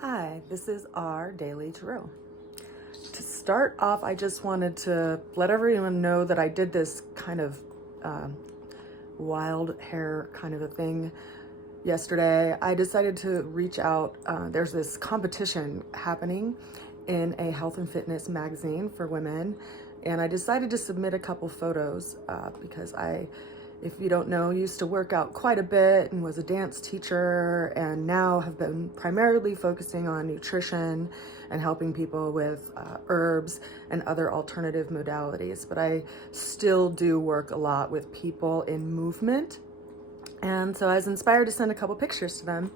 Hi, this is our daily tarot. To start off, I just wanted to let everyone know that I did this kind of wild hair kind of a thing yesterday. I decided to reach out. There's this competition happening in a health and fitness magazine for women, and I decided to submit a couple photos because if you don't know, used to work out quite a bit and was a dance teacher, and now have been primarily focusing on nutrition and helping people with herbs and other alternative modalities. But I still do work a lot with people in movement. And so I was inspired to send a couple pictures to them,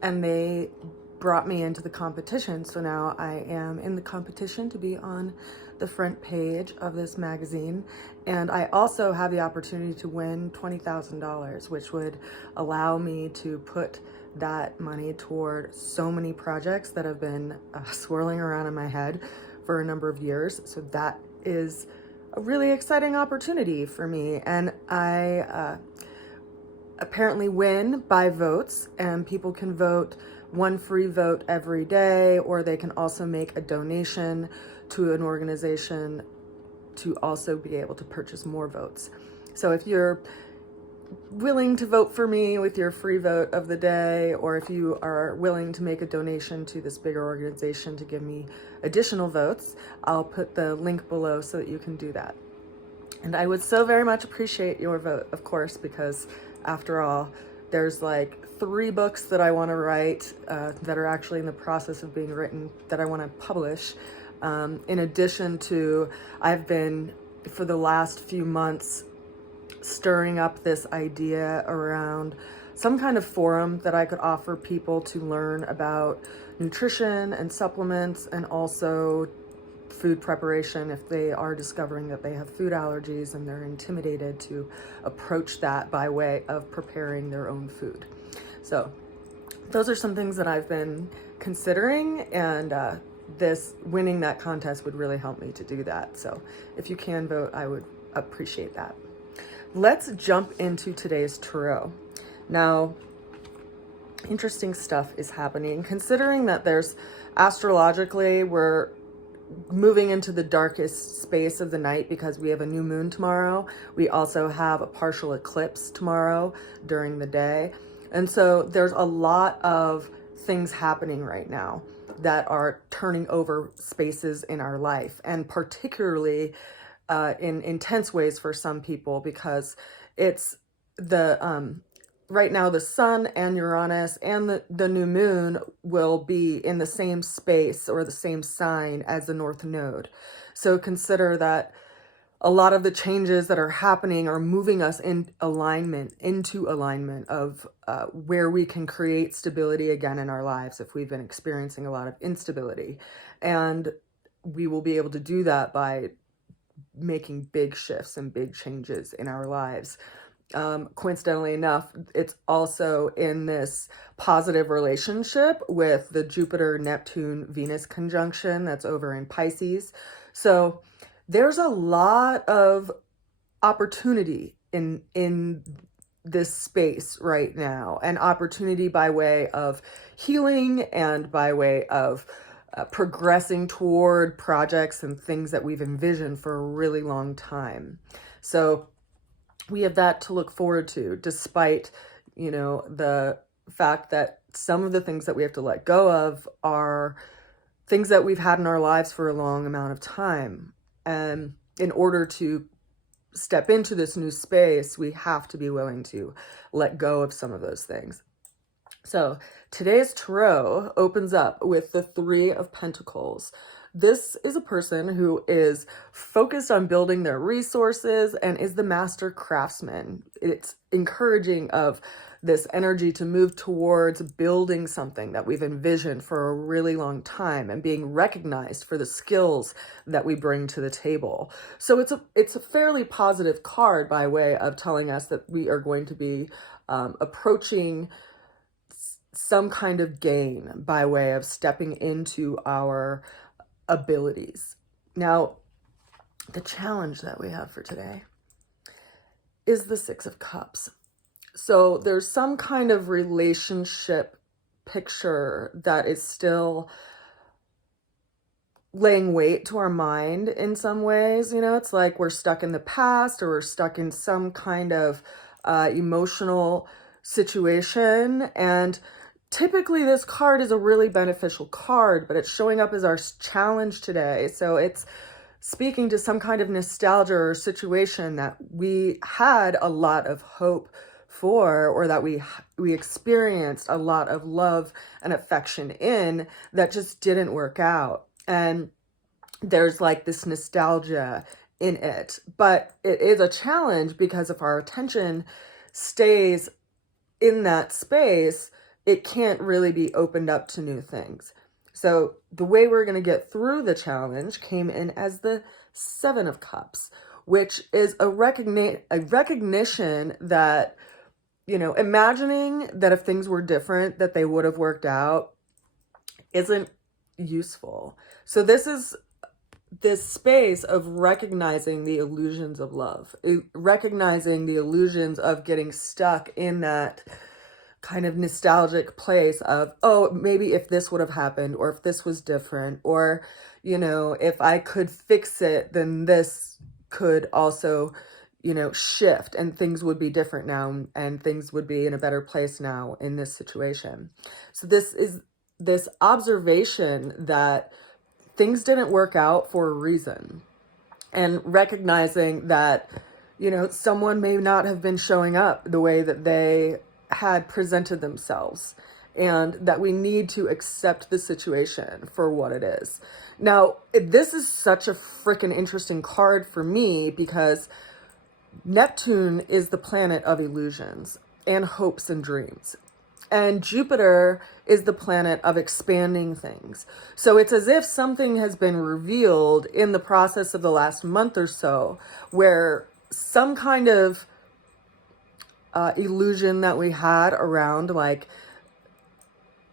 and they brought me into the competition. So now I am in the competition to be on the front page of this magazine. And I also have the opportunity to win $20,000, which would allow me to put that money toward so many projects that have been swirling around in my head for a number of years. So that is a really exciting opportunity for me. And I apparently win by votes, and people can vote one free vote every day, or they can also make a donation to an organization to also be able to purchase more votes. So if you're willing to vote for me with your free vote of the day, or if you are willing to make a donation to this bigger organization to give me additional votes, I'll put the link below so that you can do that. And I would so very much appreciate your vote, of course, because after all, there's like 3 books that I want to write that are actually in the process of being written that I want to publish. In addition to, I've been, for the last few months, stirring up this idea around some kind of forum that I could offer people to learn about nutrition and supplements, and also food preparation if they are discovering that they have food allergies and they're intimidated to approach that by way of preparing their own food. So those are some things that I've been considering, and this winning that contest would really help me to do that. So if you can vote, I would appreciate that. Let's jump into today's tarot. Now, interesting stuff is happening, considering that there's astrologically, we're moving into the darkest space of the night because we have a new moon tomorrow. We also have a partial eclipse tomorrow during the day. And so there's a lot of things happening right now that are turning over spaces in our life, and particularly in intense ways for some people, because it's the right now the sun and Uranus and the new moon will be in the same space or the same sign as the North Node. So consider that a lot of the changes that are happening are moving us into alignment of where we can create stability again in our lives if we've been experiencing a lot of instability. And we will be able to do that by making big shifts and big changes in our lives. Coincidentally enough, it's also in this positive relationship with the Jupiter-Neptune-Venus conjunction that's over in Pisces. So there's a lot of opportunity in this space right now, and opportunity by way of healing and by way of progressing toward projects and things that we've envisioned for a really long time. So we have that to look forward to, despite, the fact that some of the things that we have to let go of are things that we've had in our lives for a long amount of time. And in order to step into this new space, we have to be willing to let go of some of those things. So today's tarot opens up with the 3 of Pentacles. This is a person who is focused on building their resources and is the master craftsman. It's encouraging of this energy to move towards building something that we've envisioned for a really long time and being recognized for the skills that we bring to the table. So it's a fairly positive card by way of telling us that we are going to be approaching some kind of gain by way of stepping into our abilities. Now, the challenge that we have for today is the 6 of Cups. So there's some kind of relationship picture that is still laying weight to our mind in some ways. You know, it's like we're stuck in the past, or we're stuck in some kind of emotional situation. And typically this card is a really beneficial card, but it's showing up as our challenge today. So it's speaking to some kind of nostalgia or situation that we had a lot of hope for, or that we experienced a lot of love and affection in, that just didn't work out. And there's like this nostalgia in it, but it is a challenge because if our attention stays in that space, it can't really be opened up to new things. So the way we're going to get through the challenge came in as the Seven of Cups, which is a recognition that, you know, imagining that if things were different, that they would have worked out isn't useful. So this is this space of recognizing the illusions of love, recognizing the illusions of getting stuck in that kind of nostalgic place of, oh, maybe if this would have happened, or if this was different, or, you know, if I could fix it, then this could also, you know, shift and things would be different now, and things would be in a better place now in this situation. So this is this observation that things didn't work out for a reason, and recognizing that, you know, someone may not have been showing up the way that they had presented themselves, and that we need to accept the situation for what it is. Now, this is such a freaking interesting card for me because Neptune is the planet of illusions and hopes and dreams. And Jupiter is the planet of expanding things. So it's as if something has been revealed in the process of the last month or so, where some kind of illusion that we had around like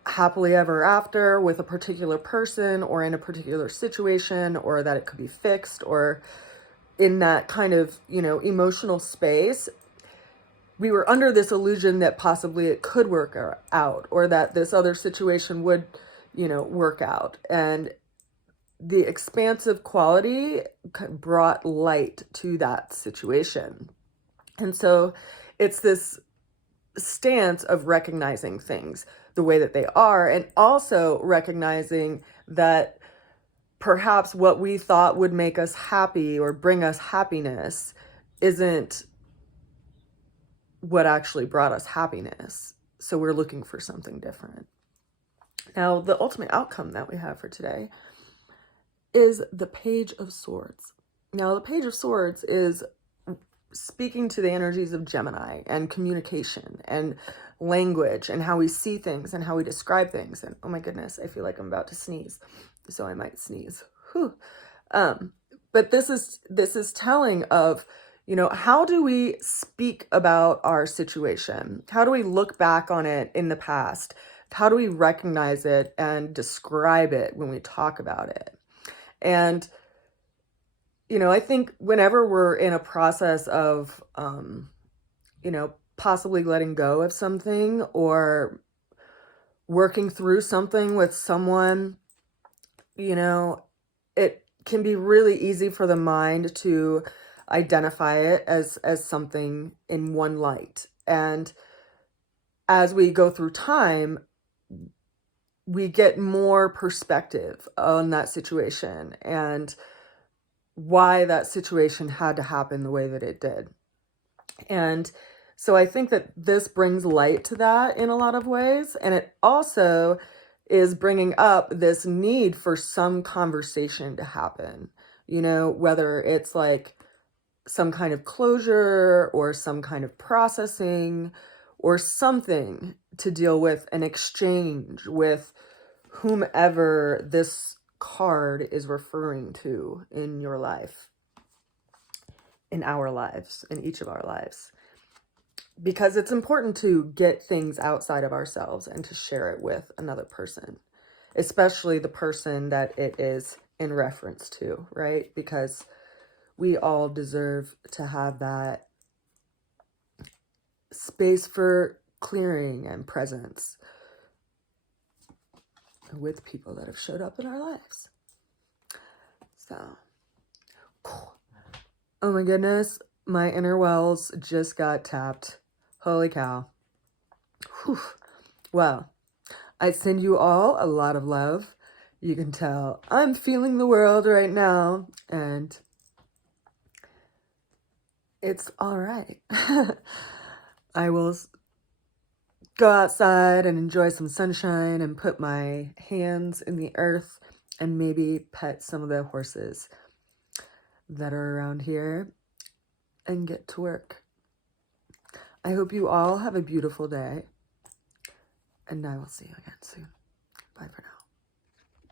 happily ever after with a particular person or in a particular situation, or that it could be fixed, or in that kind of, you know, emotional space, we were under this illusion that possibly it could work out, or that this other situation would, you know, work out. And the expansive quality brought light to that situation. And so it's this stance of recognizing things the way that they are, and also recognizing that perhaps what we thought would make us happy or bring us happiness isn't what actually brought us happiness. So we're looking for something different. Now, the ultimate outcome that we have for today is the Page of Swords. Now, the Page of Swords is speaking to the energies of Gemini and communication and language and how we see things and how we describe things. And oh my goodness, I feel like I'm about to sneeze, so I might sneeze. Whew. But this is telling of, you know, how do we speak about our situation? How do we look back on it in the past? How do we recognize it and describe it when we talk about it? And, you know, I think whenever we're in a process of, you know, possibly letting go of something or working through something with someone, you know, it can be really easy for the mind to identify it as something in one light. And as we go through time, we get more perspective on that situation and why that situation had to happen the way that it did. And so I think that this brings light to that in a lot of ways. And it also is bringing up this need for some conversation to happen, you know, whether it's like some kind of closure or some kind of processing or something to deal with an exchange with whomever this card is referring to in your life, in our lives, in each of our lives. Because it's important to get things outside of ourselves and to share it with another person, especially the person that it is in reference to, right? Because we all deserve to have that space for clearing and presence. with people that have showed up in our lives. So, cool. Oh my goodness, my inner wells just got tapped. Holy cow. Whew. Well, I send you all a lot of love. You can tell I'm feeling the world right now, and it's all right. I will go outside and enjoy some sunshine and put my hands in the earth and maybe pet some of the horses that are around here and get to work. I hope you all have a beautiful day, and I will see you again soon. Bye for now.